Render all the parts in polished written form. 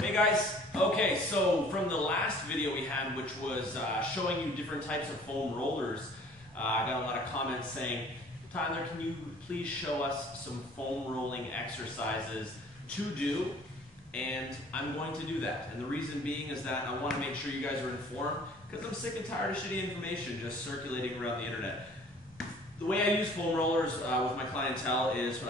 Hey guys, okay, so from the last video we had, which was showing you different types of foam rollers, I got a lot of comments saying, Tyler, can you please show us some foam rolling exercises to do? And I'm going to do that. And the reason being is that I want to make sure you guys are informed, because I'm sick and tired of shitty information just circulating around the internet. The way I use foam rollers with my clientele is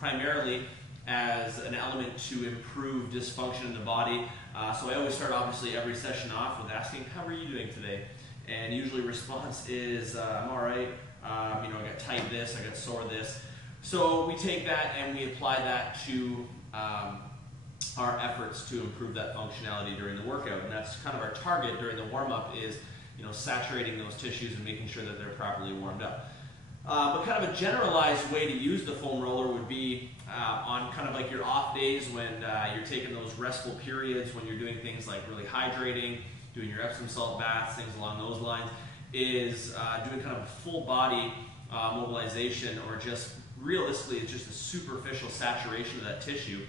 primarily as an element to improve dysfunction in the body. So I always start obviously every session off with asking, how are you doing today? And usually response is, I'm all right, I got tight this, I got sore this. So we take that and we apply that to our efforts to improve that functionality during the workout. And that's kind of our target during the warm-up is, saturating those tissues and making sure that they're properly warmed up. But kind of a generalized way to use the foam roller would be on kind of like your off days when you're taking those restful periods, when you're doing things like really hydrating, doing your Epsom salt baths, things along those lines, is doing kind of a full body mobilization, or just realistically it's just a superficial saturation of that tissue.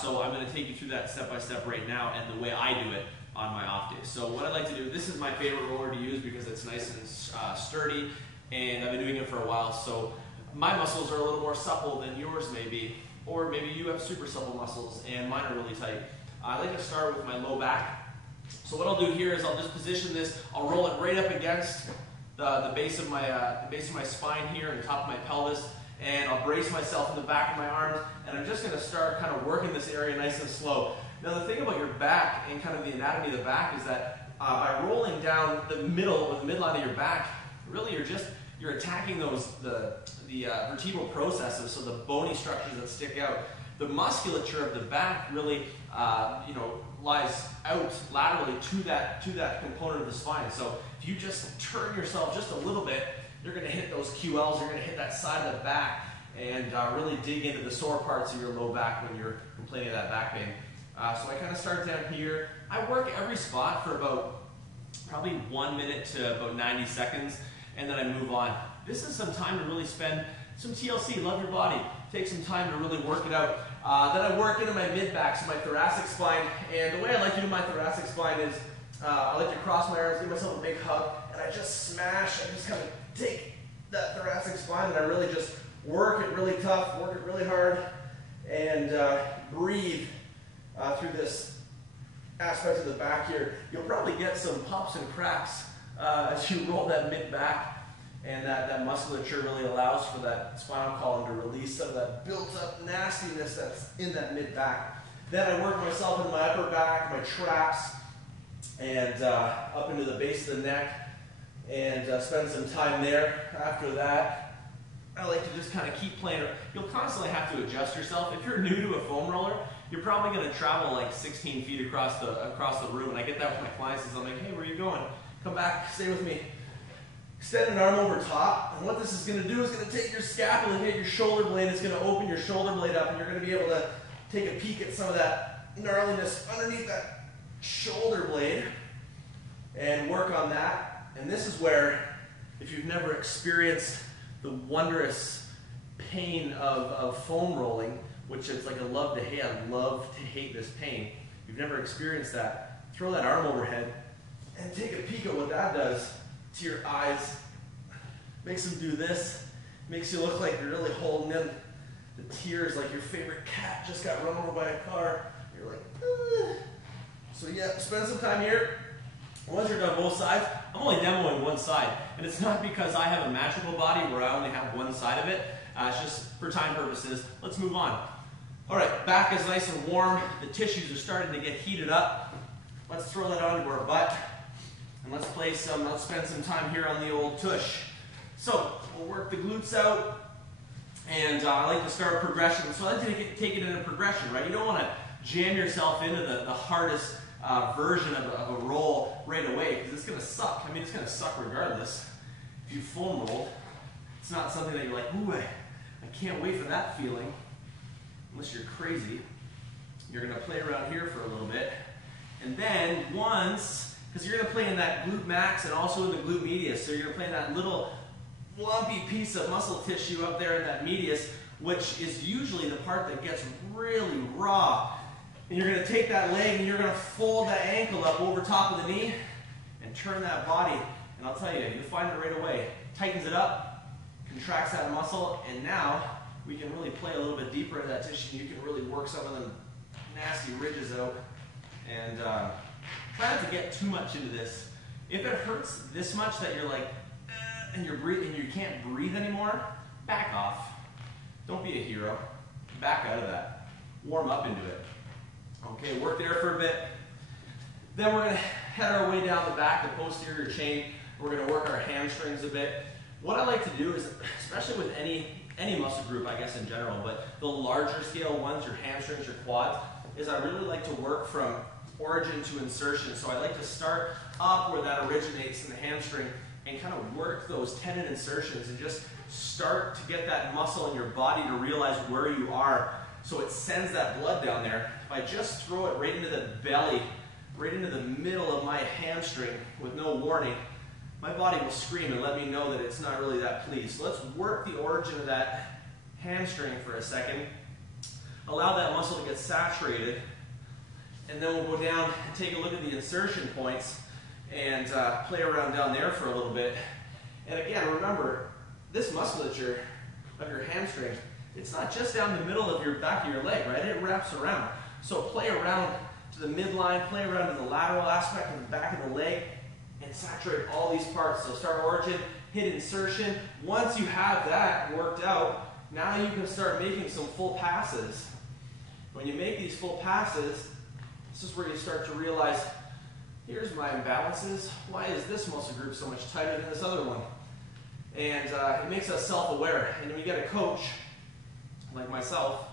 So I'm going to take you through that step by step right now and the way I do it on my off days. So what I like to do, this is my favorite roller to use because it's nice and sturdy, and I've been doing it for a while, so my muscles are a little more supple than yours may be, or maybe you have super supple muscles and mine are really tight. I like to start with my low back. So what I'll do here is I'll just position this, I'll roll it right up against the base of my spine here and the top of my pelvis, and I'll brace myself in the back of my arms, and I'm just going to start kind of working this area nice and slow. Now the thing about your back and kind of the anatomy of the back is that by rolling down the middle or the midline of your back, really you're attacking the vertebral processes, so the bony structures that stick out. The musculature of the back really lies out laterally to that component of the spine. So if you just turn yourself just a little bit, you're going to hit those QLs, you're going to hit that side of the back and really dig into the sore parts of your low back when you're complaining of that back pain. So I kind of start down here. I work every spot for about probably 1 minute to about 90 seconds, and then I move on. This is some time to really spend some TLC, love your body. Take some time to really work it out. Then I work into my mid-back, so my thoracic spine, and the way I like to do my thoracic spine is I like to cross my arms, give myself a big hug, and I just smash, I just kind of take that thoracic spine and I really just work it really tough, work it really hard, and breathe through this aspect of the back here. You'll probably get some pops and cracks as you roll that mid-back, and that musculature really allows for that spinal column to release some of that built-up nastiness that's in that mid-back. Then I work myself into my upper back, my traps, and up into the base of the neck, and spend some time there. After that, I like to just kind of keep playing. You'll constantly have to adjust yourself. If you're new to a foam roller, you're probably going to travel like 16 feet across the room, and I get that with my clients. Is I'm like, hey, where are you going? Come back, stay with me. Extend an arm over top, and what this is going to do is going to take your scapula and hit your shoulder blade. It's going to open your shoulder blade up, and you're going to be able to take a peek at some of that gnarliness underneath that shoulder blade and work on that. And this is where, if you've never experienced the wondrous pain of foam rolling, which is like a love to hate, I love to hate this pain. If you've never experienced that, throw that arm overhead and take a peek at what that does to your eyes. Makes them do this. Makes you look like you're really holding in the tears, like your favorite cat just got run over by a car. You're like, ugh. So yeah, spend some time here. Once you're done both sides, I'm only demoing one side. And it's not because I have a magical body where I only have one side of it. It's just for time purposes. Let's move on. All right, back is nice and warm. The tissues are starting to get heated up. Let's throw that onto our butt. And let's spend some time here on the old tush. So we'll work the glutes out. And I like to start progression. So I like to take it in a progression, right? You don't want to jam yourself into the hardest version of a roll right away, because it's going to suck. I mean, it's going to suck regardless. If you foam roll, it's not something that you're like, ooh, I can't wait for that feeling. Unless you're crazy. You're going to play around here for a little bit. And then once, because you're going to play in that glute max and also in the glute medius, so you're going to play in that little lumpy piece of muscle tissue up there in that medius, which is usually the part that gets really raw And you're going to take that leg and you're going to fold that ankle up over top of the knee and turn that body. And I'll tell you, you'll find it right away. Tightens it up, contracts that muscle, and now we can really play a little bit deeper into that tissue. You can really work some of them nasty ridges out. And try not to get too much into this. If it hurts this much that you're like, and you're breathing, and you can't breathe anymore, back off. Don't be a hero. Back out of that. Warm up into it. Okay, work there for a bit. Then we're going to head our way down the back, the posterior chain. We're going to work our hamstrings a bit. What I like to do is, especially with any muscle group, I guess in general, but the larger scale ones, your hamstrings, your quads, is I really like to work from origin to insertion. So I like to start up where that originates in the hamstring and kind of work those tendon insertions and just start to get that muscle in your body to realize where you are, so it sends that blood down there. If I just throw it right into the belly, right into the middle of my hamstring with no warning, my body will scream and let me know that it's not really that pleased. So let's work the origin of that hamstring for a second. Allow that muscle to get saturated, and then we'll go down and take a look at the insertion points and play around down there for a little bit. And again, remember, this musculature of your hamstring, it's not just down the middle of your back of your leg, right? It wraps around. So play around to the midline, play around to the lateral aspect of the back of the leg, and saturate all these parts. So start origin, hit insertion. Once you have that worked out, now you can start making some full passes. When you make these full passes, this is where you start to realize, here's my imbalances. Why is this muscle group so much tighter than this other one? And it makes us self-aware. And when you get a coach, like myself,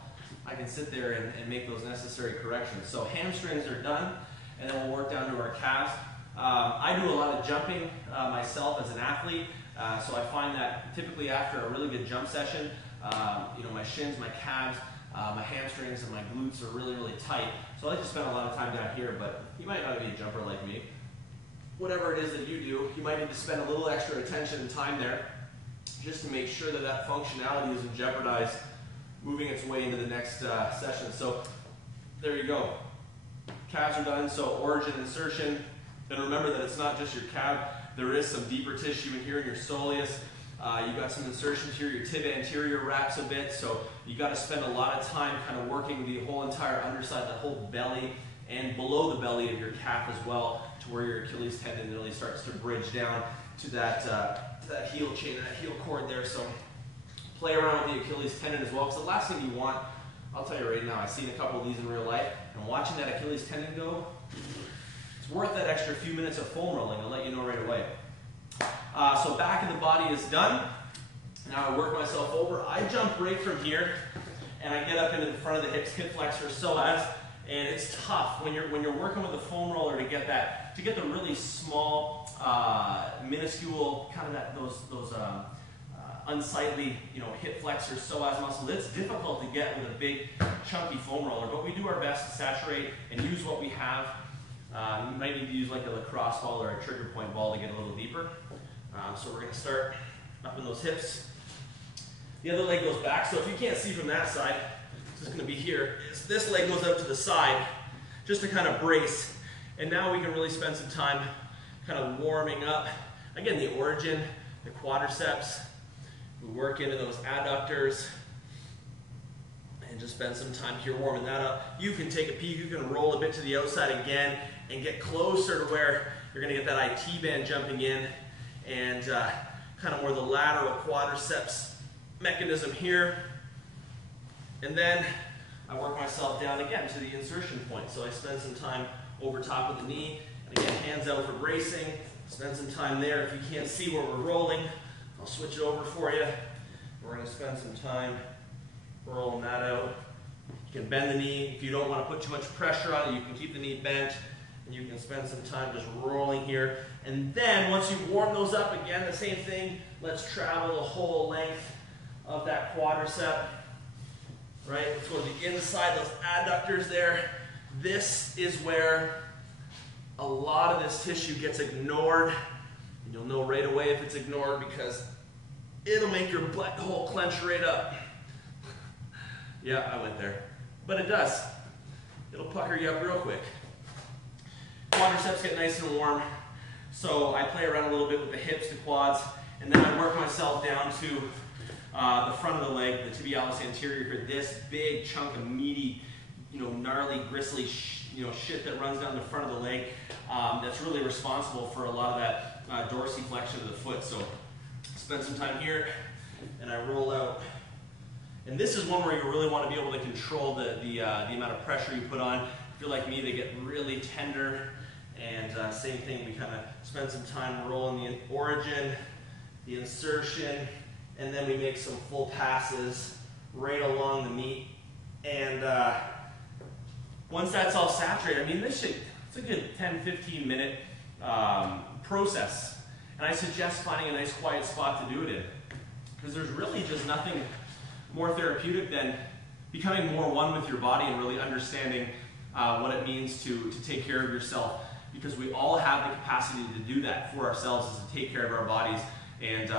I can sit there and make those necessary corrections. So hamstrings are done, and then we'll work down to our calves. I do a lot of jumping myself as an athlete, so I find that typically after a really good jump session, my shins, my calves, my hamstrings, and my glutes are really, really tight. So I like to spend a lot of time down here, but you might not be a jumper like me. Whatever it is that you do, you might need to spend a little extra attention and time there just to make sure that that functionality isn't jeopardized moving its way into the next session. So there you go. Calves are done, so origin, insertion. And remember that it's not just your calf. There is some deeper tissue in here in your soleus. You've got some insertions here. Your tibia anterior wraps a bit, so you got to spend a lot of time kind of working the whole entire underside, the whole belly, and below the belly of your calf as well, to where your Achilles tendon really starts to bridge down to that heel chain, that heel cord there. So play around with the Achilles tendon as well, because the last thing you want, I'll tell you right now, I've seen a couple of these in real life, and watching that Achilles tendon go, it's worth that extra few minutes of foam rolling. I'll let you know right away. So back of the body is done. Now I work myself over. I jump right from here, and I get up into the front of the hips, hip flexor, psoas, and it's tough when you're working with a foam roller to get the really small, minuscule kind of those unsightly, hip flexor, psoas muscles. It's difficult to get with a big, chunky foam roller, but we do our best to saturate and use what we have. You might need to use like a lacrosse ball or a trigger point ball to get a little deeper. So we're going to start up in those hips. The other leg goes back, so if you can't see from that side, it's going to be here. This leg goes out to the side just to kind of brace. And now we can really spend some time kind of warming up. Again, the origin, the quadriceps. We work into those adductors and just spend some time here warming that up. You can take a peek, you can roll a bit to the outside again and get closer to where you're going to get that IT band jumping in and kind of more the lateral quadriceps mechanism here. And then I work myself down again to the insertion point. So I spend some time over top of the knee. And again, hands out for bracing. Spend some time there. If you can't see where we're rolling, I'll switch it over for you. We're going to spend some time rolling that out. You can bend the knee. If you don't want to put too much pressure on it, you can keep the knee bent. And you can spend some time just rolling here. And then once you warm those up, again, the same thing. Let's travel the whole length of that quadricep. Right? Let's go to the inside, those adductors there. This is where a lot of this tissue gets ignored. And you'll know right away if it's ignored because it'll make your butthole clench right up. Yeah, I went there. But it does. it'll pucker you up real quick. Quadriceps get nice and warm. So I play around a little bit with the hips, the quads, and then I work myself down to the front of the leg, the tibialis anterior here. This big chunk of meaty, gnarly, gristly, shit that runs down the front of the leg. That's really responsible for a lot of that dorsiflexion of the foot. So spend some time here, and I roll out. And this is one where you really want to be able to control the amount of pressure you put on. If you're like me, they get really tender. And same thing, we kind of spend some time rolling the origin, the insertion, and then we make some full passes right along the meat. And once that's all saturated, it's a good 10-15 minute process. And I suggest finding a nice quiet spot to do it in, because there's really just nothing more therapeutic than becoming more one with your body and really understanding what it means to take care of yourself. Because we all have the capacity to do that for ourselves, is to take care of our bodies. And